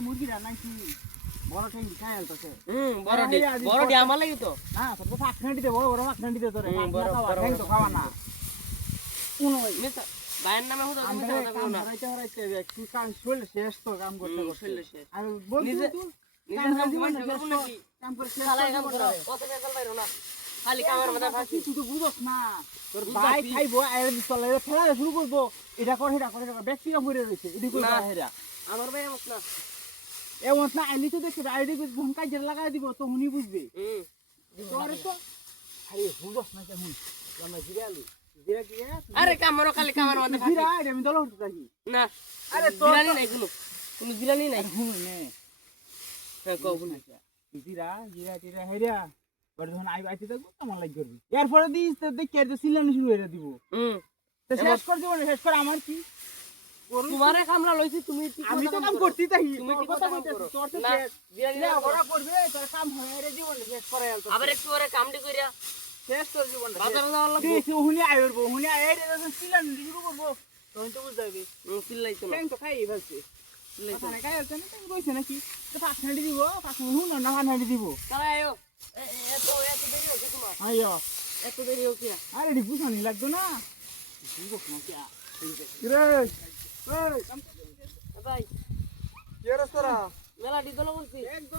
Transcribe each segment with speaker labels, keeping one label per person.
Speaker 1: মুরগি রান্নাইছি বড় ঠেঙ্গি খাই আলতেছে
Speaker 2: হুম বড় ডি বড়। ডি আমার লাগি তো
Speaker 1: না তোর তো ফাঁকনা দিতে বড়। বড় ফাঁকনা দিতে তোরে ফাঁকনা খাওয়া ঠ্যাং তো খাওয়া না কোন ওই
Speaker 2: ভাইয়ের নামে হতো তুমি কথা বলো না।
Speaker 1: হারাইতে হারাইতে একটু কাম শরীর শেষ তো কাম করতে করতে।
Speaker 2: শরীর শেষ।
Speaker 1: আর বলছি
Speaker 2: নিজে- নিজের
Speaker 1: কাম না,
Speaker 2: করব নাকি?
Speaker 1: কাম করে শেষ
Speaker 2: কাম করো
Speaker 1: করতে।
Speaker 2: কত বাইরো না খালি কামের মধ্যে ফাঁকি
Speaker 1: তুই তো বুঝস না। তোর ভাই খাইবো আর চলে ফেলা শুরু করব। এটা কর সেটা করে সেটা ব্যক্তি কাম করে
Speaker 2: না।
Speaker 1: হেরা।
Speaker 2: আমার ভাই না।
Speaker 1: এমন না আইলি তো দেখছে আইডি যখন কাজে লাগাই দিব তখন উনি বুঝবে।
Speaker 2: হুম।
Speaker 1: তোর তো আরে বুঝস না কেমন। আমরা জিরে আলু। জিরা কি
Speaker 2: আরে কামেরও খালি কামের মধ্যে ফাঁকি
Speaker 1: জিরা আমি দল থাকি।
Speaker 2: না
Speaker 1: আরে
Speaker 2: আরে
Speaker 1: তোর
Speaker 2: নাই কোনো। কোনো জিরানি নাই।
Speaker 1: হুম নে।
Speaker 2: হ্যাঁ কও বলি।
Speaker 1: জিরা জিরা টিরা হেরিয়া পরে যখন আই আইতে থাকব কেমন লাগ করবি এরপরে দিস তো দেখি আর সিলানি শুরু হয়ে দিব।
Speaker 2: হুম।
Speaker 1: তো শেষ করে দেবো না, শেষ করে আমার কি?
Speaker 2: তোমারে কামলা লইছি তুমি
Speaker 1: আমি তো
Speaker 2: কাম
Speaker 1: কাম
Speaker 2: করো।
Speaker 1: করতেই থাকি।
Speaker 2: তুমি ঠিক
Speaker 1: কথা কইতাছি। তোর তো
Speaker 2: না,
Speaker 1: শেষ। ইলা
Speaker 2: না
Speaker 1: ওরা করবে তোর কাম হয়ে রে জীবন শেষ করে
Speaker 2: আবার একটু করে কামটি কইরা।
Speaker 1: শেষ তোর জীবন
Speaker 2: বাজারে যাওয়ার লাগবে?
Speaker 1: দিস হুনি আইব হুনি আই রে যখন সিলানি শুরু করব তখন তো
Speaker 2: না
Speaker 1: ট্যাং তো খাই খাই তো এটি বুঝানি লাগতো না। বুঝোস না কি আর।
Speaker 3: কিরে? এই
Speaker 2: ভাই।
Speaker 3: কে রাস্তারা
Speaker 2: মেলা ডিদল বলছি
Speaker 3: তো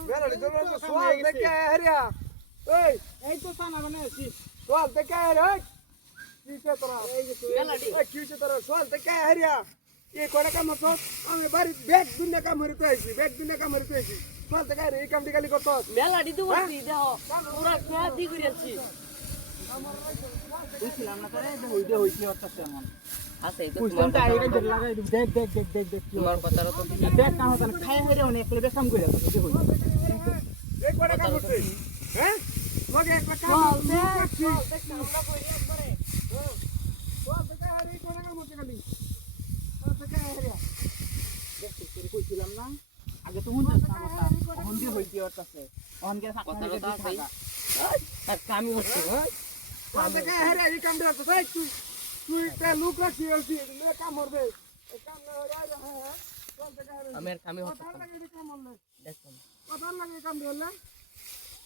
Speaker 3: সোয়াল
Speaker 1: হয়ে গেছে।
Speaker 3: দেখে হেরিয়া। এই
Speaker 1: এই তো সানা বানাইছি
Speaker 3: সোয়াল দেখে হেরে কি কে তোরা?
Speaker 1: এই যে তুই।
Speaker 2: মেলাডি
Speaker 3: এই কি হইছে তোরা? সোয়াল দেখে হেরিয়া এই কোড়া কাম তো আমি বাড়ি ব্যাগ দুনিয়া কাম হরিতে আইছি ব্যাগ দুনিয়া কাম হরিতে আইছি। সোয়াল দেখে হেরে এই কামটি খালি করতো
Speaker 2: মেলা ডিদু বলছি দেখো পুরা খেয়া দি করিয়াছি
Speaker 1: বুঝছিলাম না তারে যে হইতে হইছে অর্থাৎ এমন।
Speaker 2: আছে তো তোমার
Speaker 1: তো
Speaker 2: কথা।
Speaker 1: লাগাই দেখ দেখ দেখ দেখ দেখ
Speaker 2: তোমার কথার তো
Speaker 1: দেখ কাম হতান খাই হইরে অনেক করে কাম করে আছে
Speaker 3: এই কোড়া কাম হচ্ছে হ্যাঁ?
Speaker 1: কইছিলাম না আগে তো হুনছিস না। কথা অহন দিয়ে হইতে অর্থাৎ অহন কে
Speaker 2: কথা
Speaker 1: সাকনা
Speaker 2: কথা
Speaker 1: দিয়ে
Speaker 2: আছে
Speaker 1: থাকা
Speaker 2: কামি হচ্ছে আমি কামি হচ্ছে
Speaker 3: হলে কথা লাগে কাম হলে?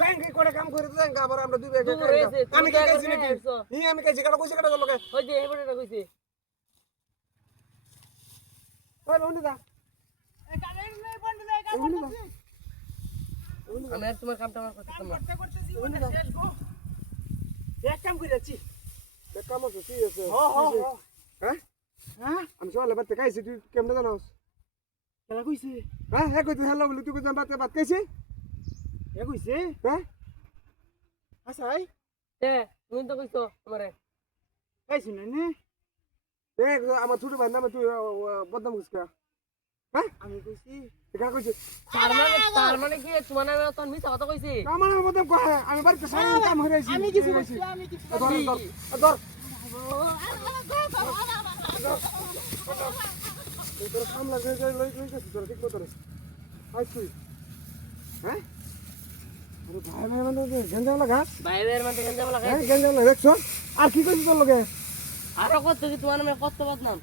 Speaker 3: ব্যাংকে করে কাম করে দেন আবার আমরা দুই
Speaker 2: তুমি
Speaker 3: আমি কে
Speaker 2: করে
Speaker 3: নাকি। ই আমি কাইছি কাটা কইছে কাটা লোকে
Speaker 2: ওই যে এবারে কইছে।
Speaker 3: ওই বন্ধু দা
Speaker 2: আমি আর তোমার কামটা আমার না।
Speaker 1: করতে গো। এক কাম করেছি
Speaker 3: দেখ কাম আছে কি হ্যাঁ?
Speaker 1: হ্যাঁ?
Speaker 3: আমি সকালে বাতে খাইছি তুই কেমনে জানোস?
Speaker 1: কেলা কইছে?
Speaker 3: হ্যাঁ হ্যাঁ কইতে হ্যালো বলি তুই কইতে বাতে ভাত খাইছি?
Speaker 1: এ কইছে
Speaker 3: হ্যাঁ
Speaker 1: আচ্ছা এই
Speaker 2: এ তুমি তো কইছো আমারে
Speaker 1: খাইছ না নে
Speaker 3: দেখ আমার ছোট ভাই নামে তুই বদনাম করিস কা হ্যাঁ
Speaker 1: আমি কইছি
Speaker 3: এখানে কইছে
Speaker 2: তার মানে তার মানে কি তোমার নামে তখন মিথ্যা কথা কইছি
Speaker 3: আমার নামে বদনাম কয় আমি বাড়িতে সারা কাম হয়ে আইছি
Speaker 1: আমি কিছু কইছি আমি কিছু
Speaker 3: ধর ধর ধর তোর কাম লাগে লই লই গেছিস তোর ঠিক মতো তুই হ্যাঁ আরে মানে
Speaker 2: মানে
Speaker 3: হ্যাঁ আর কি কইছিস তোর লগে?
Speaker 2: আরও কত কি তোমার কত বদনাম?